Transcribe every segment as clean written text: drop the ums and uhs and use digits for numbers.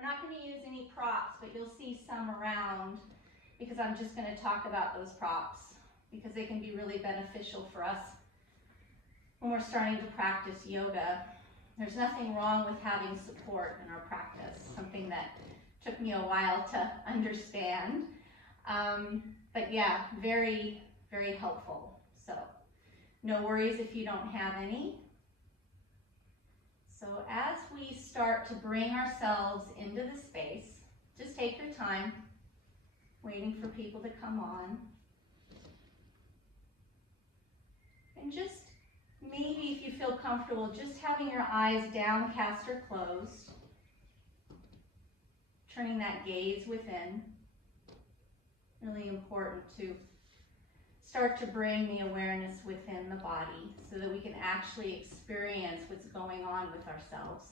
We're not going to use any props, but you'll see some around because I'm just going to talk about those props because they can be really beneficial for us when we're starting to practice yoga. There's nothing wrong with having support in our practice, something that took me a while to understand. But yeah, very, very helpful. So no worries if you don't have any. So as we start to bring ourselves into the space, just take your time, waiting for people to come on. And just maybe if you feel comfortable, just having your eyes downcast or closed, turning that gaze within. Really important to start to bring the awareness within the body so that we can actually experience what's going on with ourselves.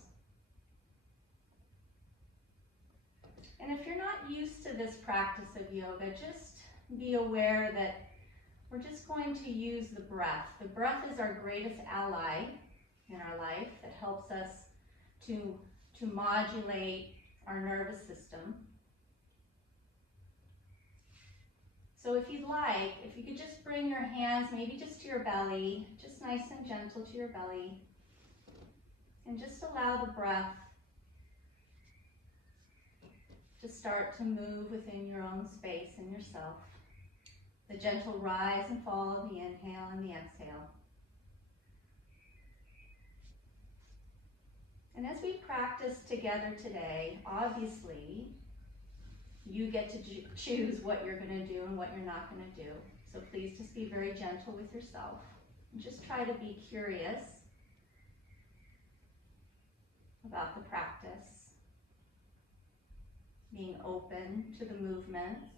And if you're not used to this practice of yoga, just be aware that we're just going to use the breath. The breath is our greatest ally in our life that helps us to modulate our nervous system. So if you'd like, if you could just bring your hands maybe just to your belly, just nice and gentle to your belly, and just allow the breath to start to move within your own space and yourself. The gentle rise and fall of the inhale and the exhale. And as we practice together today, obviously, you get to choose what you're going to do and what you're not going to do. So please just be very gentle with yourself. And just try to be curious about the practice. Being open to the movements.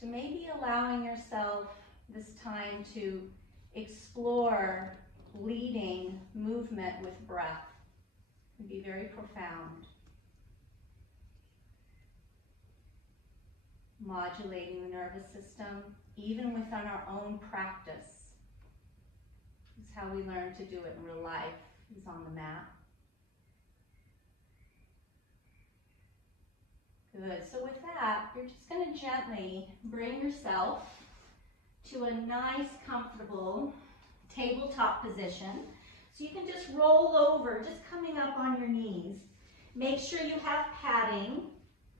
To maybe allowing yourself this time to explore leading movement with breath. It can be very profound. Modulating the nervous system, even within our own practice. This is how we learn to do it in real life, is on the mat. Good, so with that, you're just going to gently bring yourself to a nice, comfortable tabletop position. So you can just roll over, just coming up on your knees. Make sure you have padding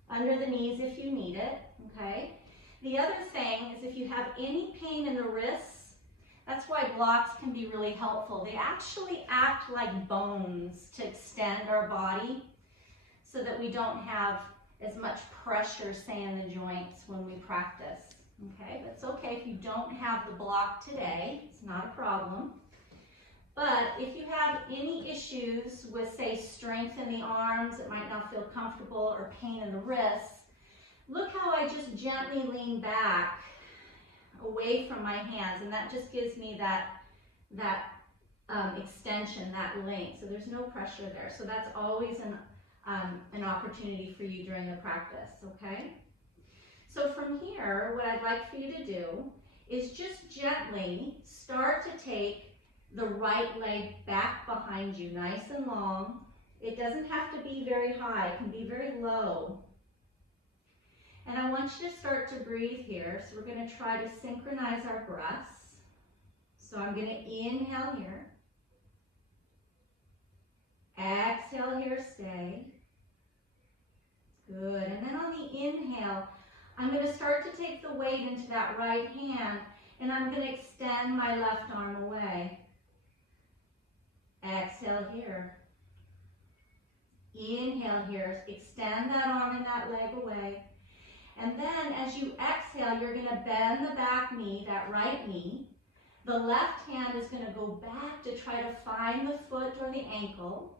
under the knees if you need it, okay? The other thing is if you have any pain in the wrists, that's why blocks can be really helpful. They actually act like bones to extend our body so that we don't have as much pressure, say, in the joints when we practice, okay? But it's okay if you don't have the block today. It's not a problem. But if you have any issues with, say, strength in the arms, it might not feel comfortable, or pain in the wrists, look how I just gently lean back away from my hands, and that just gives me that extension, that length. So there's no pressure there. So that's always an opportunity for you during the practice, okay? So from here, what I'd like for you to do is just gently start to take the right leg back behind you, nice and long. It doesn't have to be very high, it can be very low. And I want you to start to breathe here. So we're going to try to synchronize our breaths. So I'm going to inhale here. Exhale here, stay. Good. And then on the inhale, I'm going to start to take the weight into that right hand, and I'm going to extend my left arm away. Exhale here. Inhale here. Extend that arm and that leg away. And then as you exhale, you're going to bend the back knee, that right knee. The left hand is going to go back to try to find the foot or the ankle.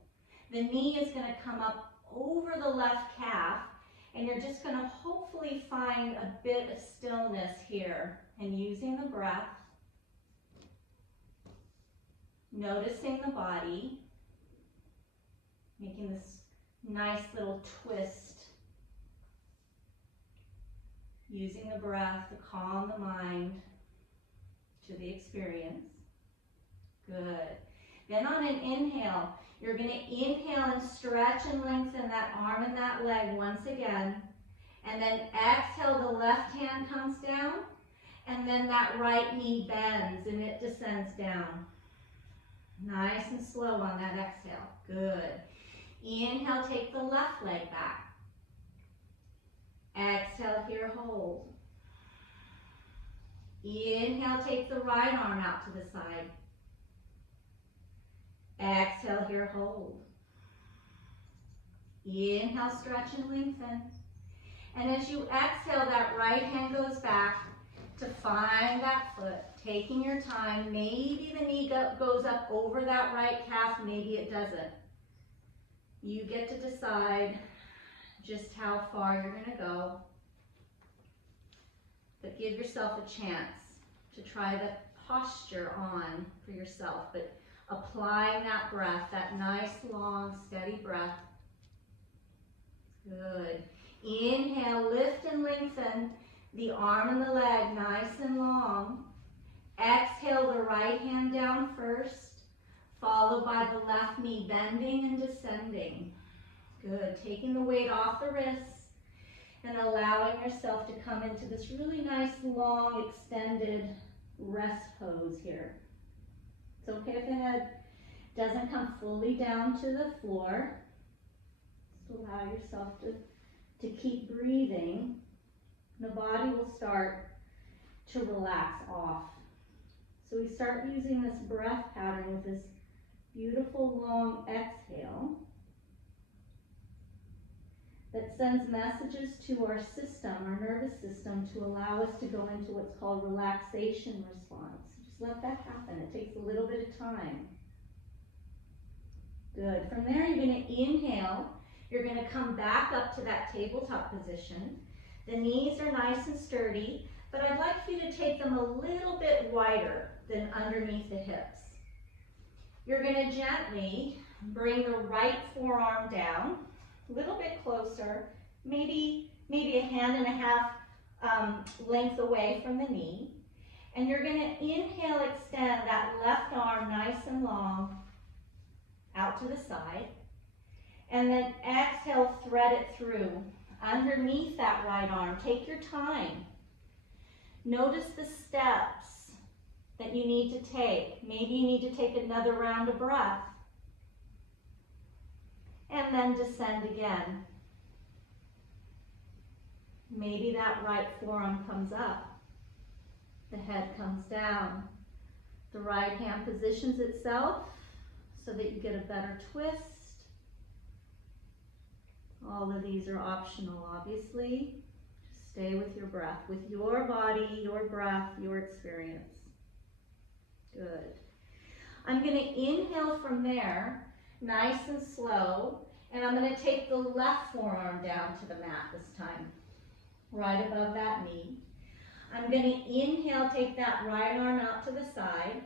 The knee is going to come up over the left calf, and you're just going to hopefully find a bit of stillness here. And using the breath, noticing the body, making this nice little twist. Using the breath to calm the mind to the experience. Good. Then on an inhale, you're going to inhale and stretch and lengthen that arm and that leg once again. And then exhale, the left hand comes down. And then that right knee bends and it descends down. Nice and slow on that exhale. Good. Inhale, take the left leg back. Exhale here, hold. Inhale, take the right arm out to the side. Exhale here, hold. Inhale, stretch and lengthen. And as you exhale, that right hand goes back to find that foot, taking your time. Maybe the knee goes up over that right calf, maybe it doesn't. You get to decide just how far you're going to go. But give yourself a chance to try the posture on for yourself, but applying that breath, that nice, long, steady breath. Good. Inhale, lift and lengthen the arm and the leg nice and long. Exhale, the right hand down first, followed by the left knee bending and descending. Good. Taking the weight off the wrists and allowing yourself to come into this really nice, long, extended rest pose here. It's okay if the head doesn't come fully down to the floor. Just allow yourself to keep breathing. The body will start to relax off. So we start using this breath pattern with this beautiful long exhale that sends messages to our system, our nervous system, to allow us to go into what's called relaxation response. Just let that happen. It takes a little bit of time. Good. From there, you're going to inhale. You're going to come back up to that tabletop position. The knees are nice and sturdy, but I'd like for you to take them a little bit wider than underneath the hips. You're going to gently bring the right forearm down, a little bit closer, maybe a hand and a half length away from the knee. And you're going to inhale, extend that left arm nice and long out to the side. And then exhale, thread it through. Underneath that right arm, take your time. Notice the steps that you need to take. Maybe you need to take another round of breath. And then descend again. Maybe that right forearm comes up. The head comes down. The right hand positions itself so that you get a better twist. All of these are optional, obviously. Just stay with your breath, with your body, your breath, your experience. Good. I'm going to inhale from there, nice and slow, and I'm going to take the left forearm down to the mat this time, right above that knee. I'm going to inhale, take that right arm out to the side,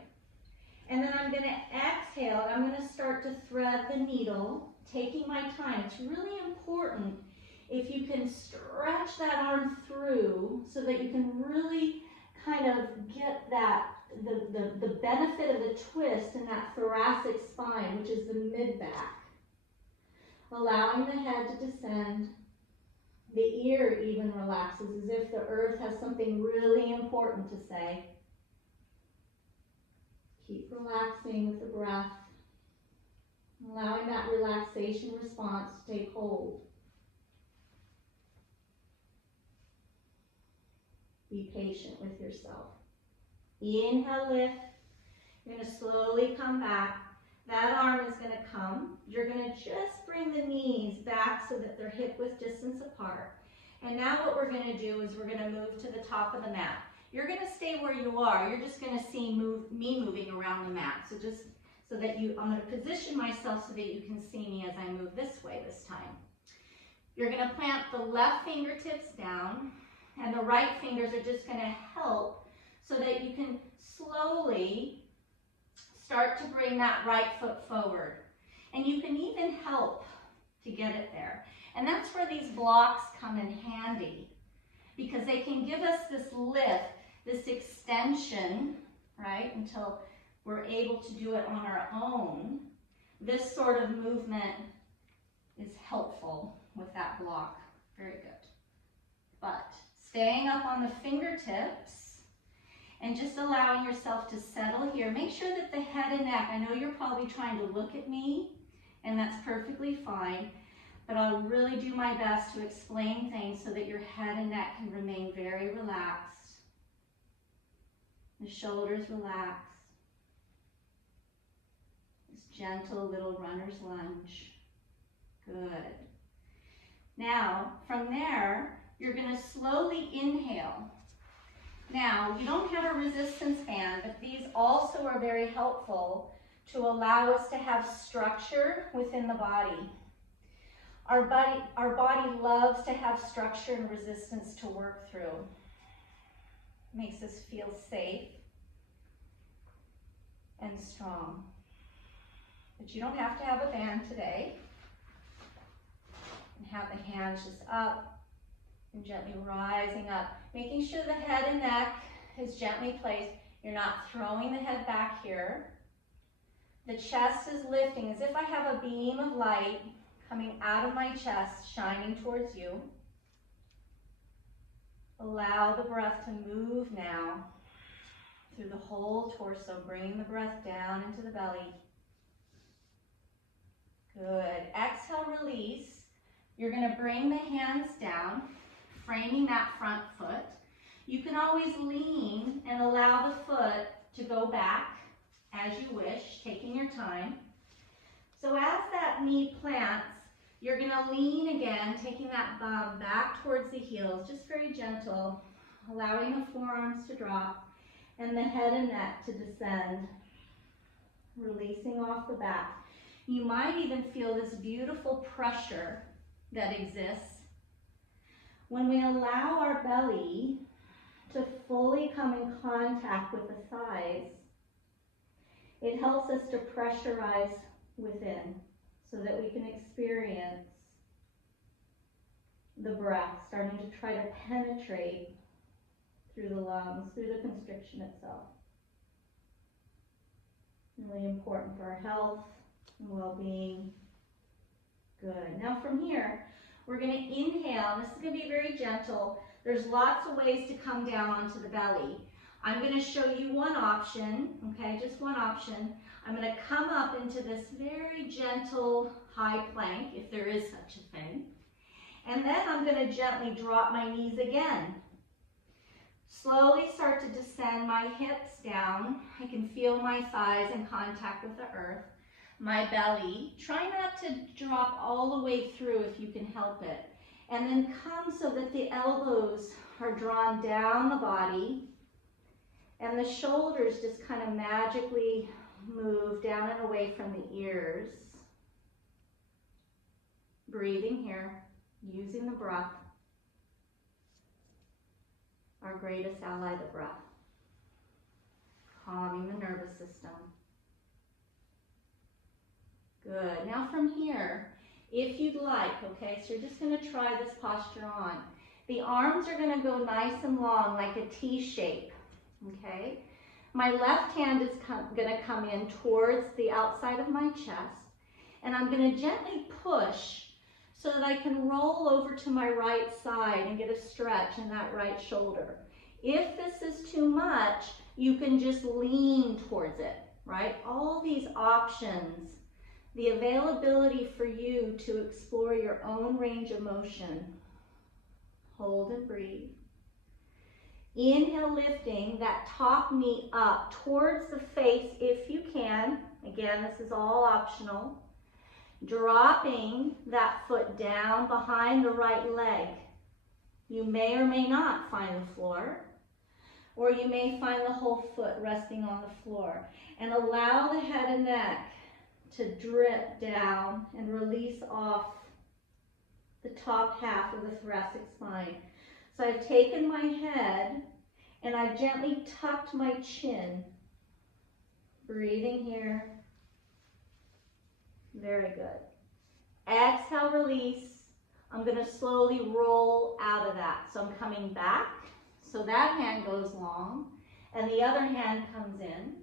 and then I'm going to exhale, and I'm going to start to thread the needle, taking my time. It's really important if you can stretch that arm through so that you can really kind of get that the benefit of the twist in that thoracic spine, which is the mid-back. Allowing the head to descend. The ear even relaxes as if the earth has something really important to say. Keep relaxing with the breath. Allowing that relaxation response to take hold. Be patient with yourself. Inhale, lift. You're going to slowly come back. That arm is going to come. You're going to just bring the knees back so that they're hip width distance apart. And now what we're going to do is we're going to move to the top of the mat. You're going to stay where you are. You're just going to see me moving around the mat. So just so that I'm going to position myself so that you can see me as I move this way this time. You're going to plant the left fingertips down, and the right fingers are just going to help so that you can slowly start to bring that right foot forward. And you can even help to get it there. And that's where these blocks come in handy, because they can give us this lift, this extension, right, until we're able to do it on our own, this sort of movement is helpful with that block. Very good. But staying up on the fingertips and just allowing yourself to settle here. Make sure that the head and neck, I know you're probably trying to look at me, and that's perfectly fine, but I'll really do my best to explain things so that your head and neck can remain very relaxed. The shoulders relax. This gentle little runner's lunge. Good. Now, from there, you're going to slowly inhale. Now, you don't have a resistance band, but these also are very helpful to allow us to have structure within the body. Our body loves to have structure and resistance to work through. Makes us feel safe and strong. But you don't have to have a band today. And have the hands just up and gently rising up. Making sure the head and neck is gently placed. You're not throwing the head back here. The chest is lifting as if I have a beam of light coming out of my chest, shining towards you. Allow the breath to move now through the whole torso, bringing the breath down into the belly. Good. Exhale, release. You're going to bring the hands down, framing that front foot. You can always lean and allow the foot to go back as you wish, taking your time. So as that knee plants, you're going to lean again, taking that bum back towards the heels, just very gentle, allowing the forearms to drop and the head and neck to descend, releasing off the back. You might even feel this beautiful pressure that exists when we allow our belly to fully come in contact with the thighs. It helps us to pressurize within so that we can experience the breath starting to try to penetrate through the lungs, through the constriction itself. Really important for our health and well-being. Good. Now from here, we're going to inhale. This is going to be very gentle. There's lots of ways to come down onto the belly. I'm going to show you one option, okay, just one option. I'm going to come up into this very gentle high plank, if there is such a thing. And then I'm going to gently drop my knees again. Slowly start to descend my hips down. I can feel my thighs in contact with the earth. My belly. Try not to drop all the way through if you can help it. And then come so that the elbows are drawn down the body. And the shoulders just kind of magically move down and away from the ears. Breathing here, using the breath. Our greatest ally, the breath. Calming the nervous system. Good. Now from here, if you'd like, okay, so you're just going to try this posture on. The arms are going to go nice and long, like a T shape. Okay, my left hand is going to come in towards the outside of my chest, and I'm going to gently push so that I can roll over to my right side and get a stretch in that right shoulder. If this is too much, you can just lean towards it, right? All these options, the availability for you to explore your own range of motion. Hold and breathe. Inhale, lifting that top knee up towards the face if you can. Again, this is all optional. Dropping that foot down behind the right leg. You may or may not find the floor, or you may find the whole foot resting on the floor. And allow the head and neck to drip down and release off the top half of the thoracic spine. So I've taken my head and I've gently tucked my chin. Breathing here. Very good. Exhale, release. I'm going to slowly roll out of that. So I'm coming back. So that hand goes long and the other hand comes in.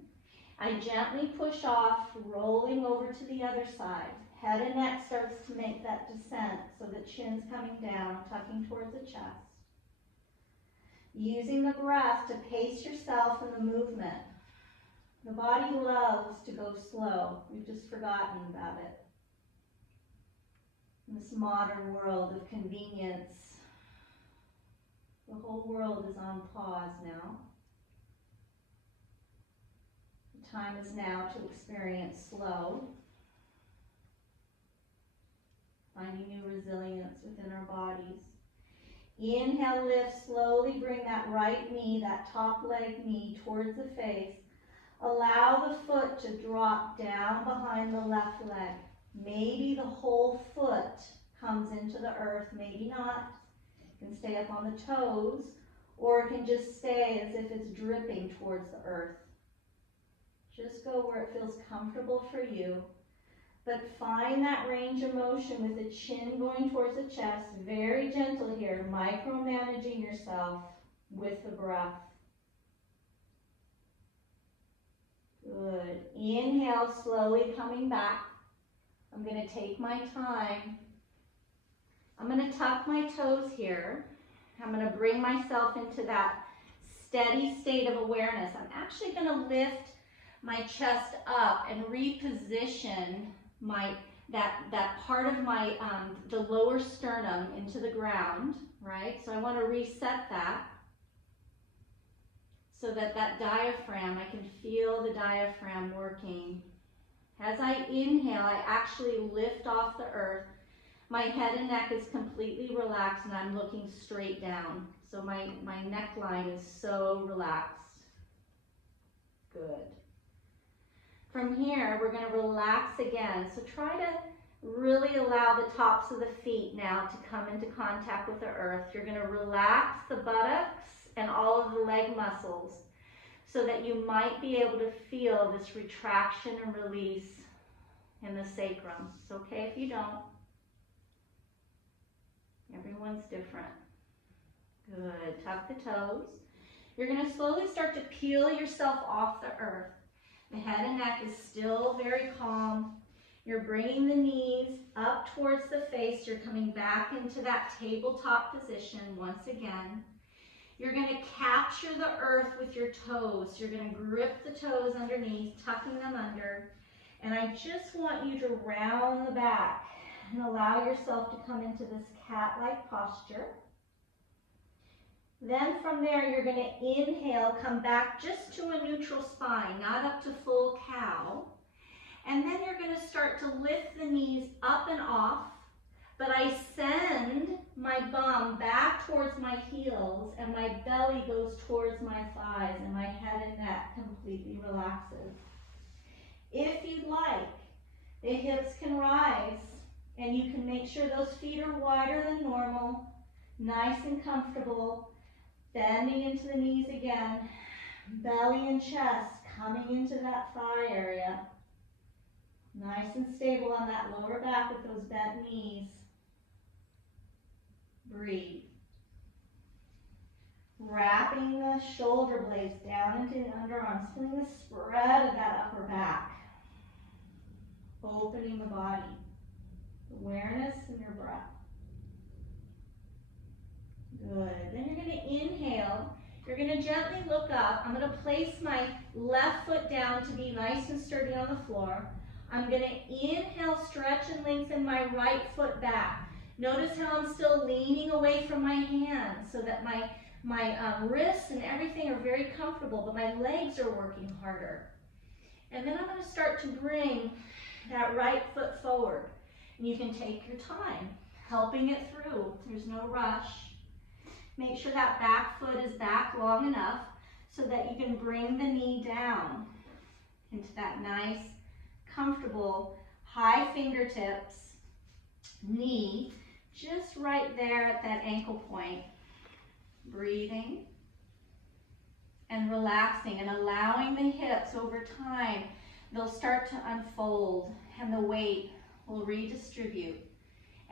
I gently push off, rolling over to the other side. Head and neck starts to make that descent, so the chin's coming down, tucking towards the chest. Using the breath to pace yourself in the movement. The body loves to go slow. We've just forgotten about it. In this modern world of convenience, the whole world is on pause now. The time is now to experience slow, finding new resilience within our bodies. Inhale, lift, slowly bring that right knee, that top leg knee towards the face. Allow the foot to drop down behind the left leg. Maybe the whole foot comes into the earth, maybe not. It can stay up on the toes, or it can just stay as if it's dripping towards the earth. Just go where it feels comfortable for you. But find that range of motion with the chin going towards the chest. Very gentle here, micromanaging yourself with the breath. Good. Inhale, slowly coming back. I'm going to take my time. I'm going to tuck my toes here. I'm going to bring myself into that steady state of awareness. I'm actually going to lift my chest up and reposition that part of my the lower sternum into the ground, right? So I want to reset that so that diaphragm, I can feel the diaphragm working. As I inhale, I actually lift off the earth. My head and neck is completely relaxed and I'm looking straight down. So my neckline is so relaxed. Good. From here, we're going to relax again. So try to really allow the tops of the feet now to come into contact with the earth. You're going to relax the buttocks and all of the leg muscles so that you might be able to feel this retraction and release in the sacrum. It's okay if you don't. Everyone's different. Good. Tuck the toes. You're going to slowly start to peel yourself off the earth. The head and neck is still very calm. You're bringing the knees up towards the face. You're coming back into that tabletop position once again. You're going to capture the earth with your toes. You're going to grip the toes underneath, tucking them under. And I just want you to round the back and allow yourself to come into this cat-like posture. Then from there, you're going to inhale, come back just to a neutral spine, not up to full cow. And then you're going to start to lift the knees up and off, but I send my bum back towards my heels and my belly goes towards my thighs and my head and neck completely relaxes. If you'd like, the hips can rise and you can make sure those feet are wider than normal, nice and comfortable. Bending into the knees again, belly and chest coming into that thigh area. Nice and stable on that lower back with those bent knees. Breathe. Wrapping the shoulder blades down into the underarms, feeling the spread of that upper back. Opening the body. Awareness in your breath. Good. Then you're going to inhale. You're going to gently look up. I'm going to place my left foot down to be nice and sturdy on the floor. I'm going to inhale, stretch and lengthen my right foot back. Notice how I'm still leaning away from my hands so that my wrists and everything are very comfortable, but my legs are working harder. And then I'm going to start to bring that right foot forward. And you can take your time, helping it through. There's no rush. Make sure that back foot is back long enough so that you can bring the knee down into that nice, comfortable, high fingertips, knee, just right there at that ankle point. Breathing and relaxing and allowing the hips over time, they'll start to unfold and the weight will redistribute.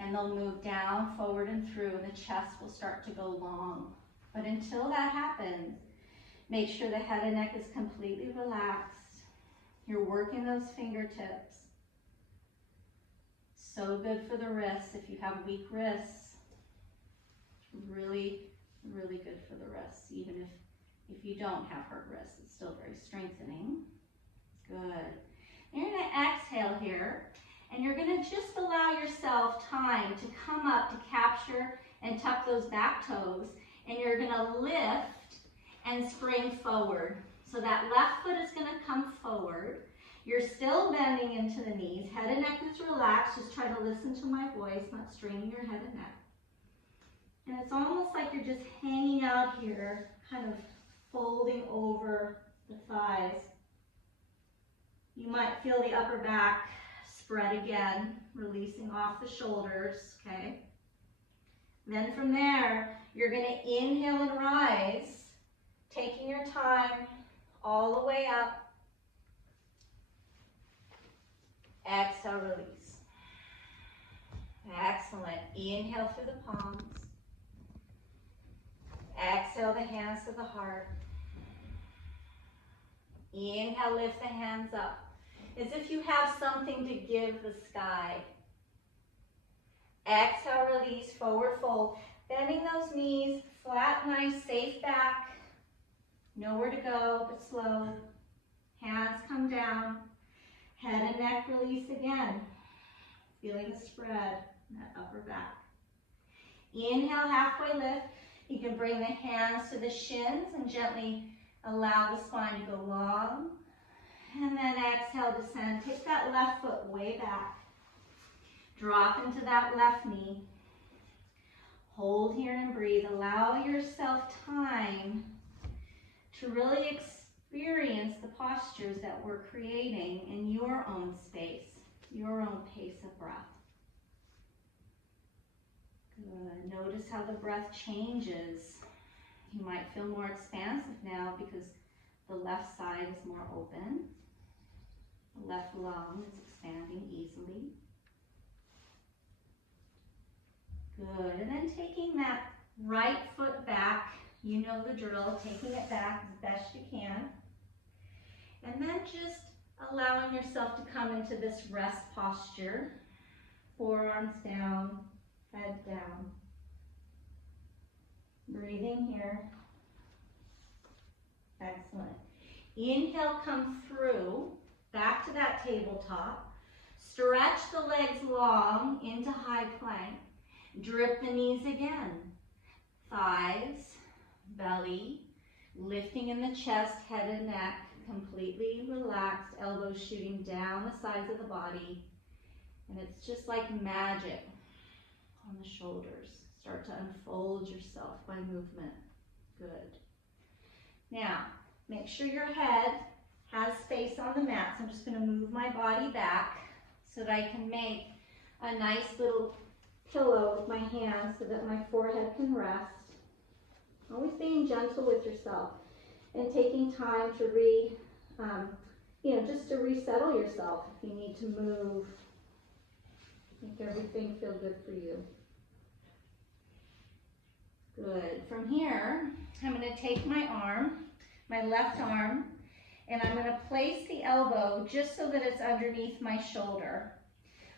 And they'll move down, forward, and through, and the chest will start to go long. But until that happens, make sure the head and neck is completely relaxed. You're working those fingertips. So good for the wrists. If you have weak wrists, really, really good for the wrists. Even if you don't have hurt wrists, it's still very strengthening. Good. You're going to exhale here, and you're going to just allow yourself time to come up to capture and tuck those back toes, and you're going to lift and spring forward. So that left foot is going to come forward. You're still bending into the knees. Head and neck is relaxed. Just try to listen to my voice, not straining your head and neck. And it's almost like you're just hanging out here, kind of folding over the thighs. You might feel the upper back spread again, releasing off the shoulders, okay? Then from there, you're going to inhale and rise, taking your time all the way up. Exhale, release. Excellent. Inhale through the palms. Exhale the hands to the heart. Inhale, lift the hands up. As if you have something to give the sky. Exhale, release, forward fold. Bending those knees, flat, nice, safe back. Nowhere to go, but slow. Hands come down. Head and neck release again. Feeling the spread in that upper back. Inhale, halfway lift. You can bring the hands to the shins and gently allow the spine to go long. And then exhale, descend. Take that left foot way back. Drop into that left knee. Hold here and breathe. Allow yourself time to really experience the postures that we're creating in your own space, your own pace of breath. Good. Notice how the breath changes. You might feel more expansive now because the left side is more open. The left lung is expanding easily. Good. And then taking that right foot back, you know the drill, taking it back as best you can. And then just allowing yourself to come into this rest posture. Forearms down, head down. Breathing here. Excellent. Inhale, come through, back to that tabletop. Stretch the legs long into high plank. Drip the knees again. Thighs, belly, lifting in the chest, head and neck, completely relaxed, elbows shooting down the sides of the body. And it's just like magic on the shoulders. Start to unfold yourself by movement. Good. Now, make sure your head has space on the mat. So I'm just going to move my body back so that I can make a nice little pillow with my hands so that my forehead can rest. Always being gentle with yourself and taking time to just to resettle yourself if you need to move. Make everything feel good for you. Good. From here, I'm going to take my arm, my left arm, and I'm going to place the elbow just so that it's underneath my shoulder.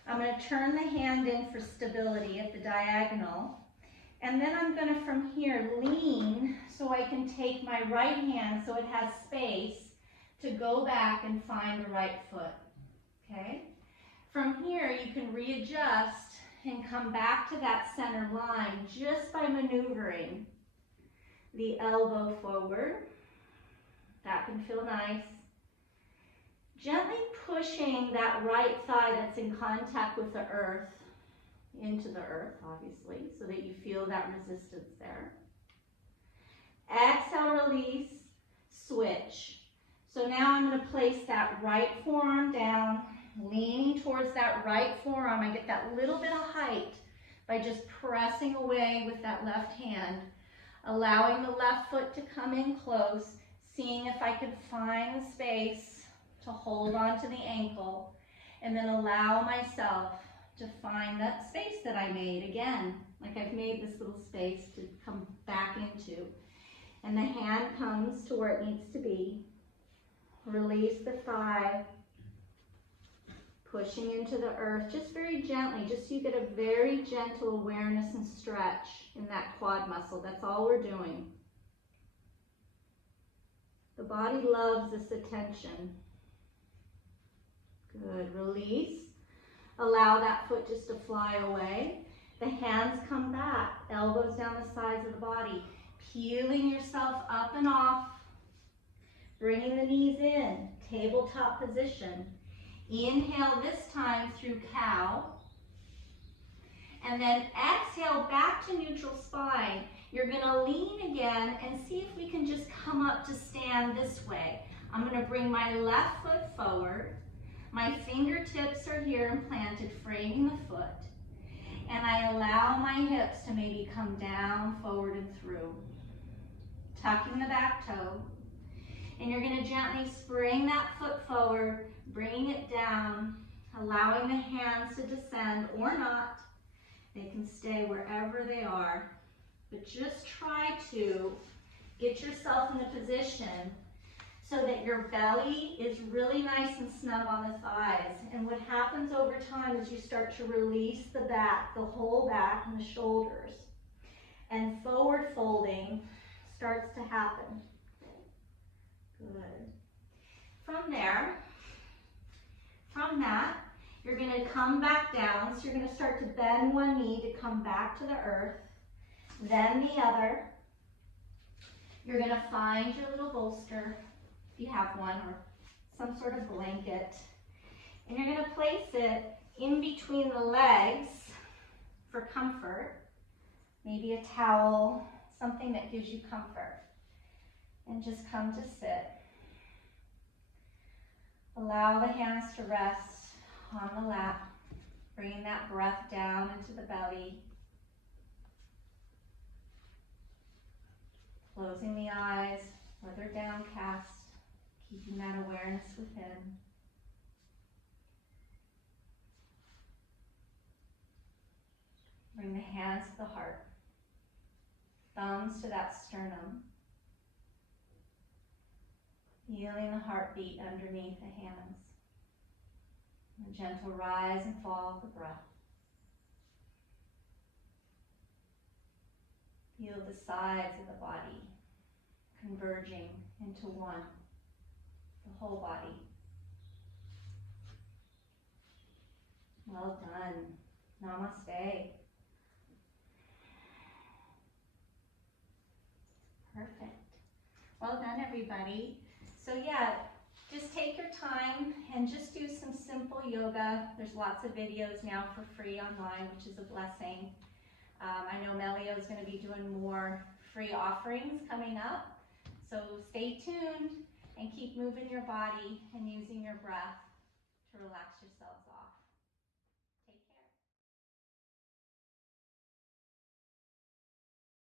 I'm going to turn the hand in for stability at the diagonal. And then I'm going to, from here, lean so I can take my right hand so it has space to go back and find the right foot. Okay? From here, you can readjust and come back to that center line just by maneuvering the elbow forward. That can feel nice. Gently pushing that right thigh that's in contact with the earth into the earth, obviously, so that you feel that resistance there. Exhale, release, switch. So now I'm going to place that right forearm down, leaning towards that right forearm. I get that little bit of height by just pressing away with that left hand, allowing the left foot to come in close, seeing if I can find the space to hold onto the ankle, and then allow myself to find that space that I made again, like I've made this little space to come back into. And the hand comes to where it needs to be. Release the thigh, Pushing into the earth, just very gently, just so you get a very gentle awareness and stretch in that quad muscle. That's all we're doing. The body loves this attention. Good, release. Allow that foot just to fly away. The hands come back, elbows down the sides of the body, peeling yourself up and off, bringing the knees in, tabletop position. Inhale this time through cow, and then exhale back to neutral spine. You're gonna lean again and see if we can just come up to stand this way. I'm gonna bring my left foot forward. My fingertips are here and planted, framing the foot. And I allow my hips to maybe come down, forward, and through. Tucking the back toe. And you're gonna gently spring that foot forward, bringing it down, allowing the hands to descend or not. They can stay wherever they are. But just try to get yourself in a position so that your belly is really nice and snug on the thighs. And what happens over time is you start to release the back, the whole back and the shoulders. And forward folding starts to happen. Good. From there, from that, you're going to come back down. So you're going to start to bend one knee to come back to the earth, then the other. You're going to find your little bolster, if you have one, or some sort of blanket. And you're going to place it in between the legs for comfort. Maybe a towel, something that gives you comfort. And just come to sit. Allow the hands to rest on the lap, bringing that breath down into the belly. Closing the eyes, whether downcast, keeping that awareness within. Bring the hands to the heart, thumbs to that sternum. Feeling the heartbeat underneath the hands. A gentle rise and fall of the breath. Feel the sides of the body converging into one, the whole body. Well done. Namaste. Perfect. Well done, everybody. So yeah, just take your time and just do some simple yoga. There's lots of videos now for free online, which is a blessing. I know Melio is going to be doing more free offerings coming up. So stay tuned and keep moving your body and using your breath to relax yourselves off.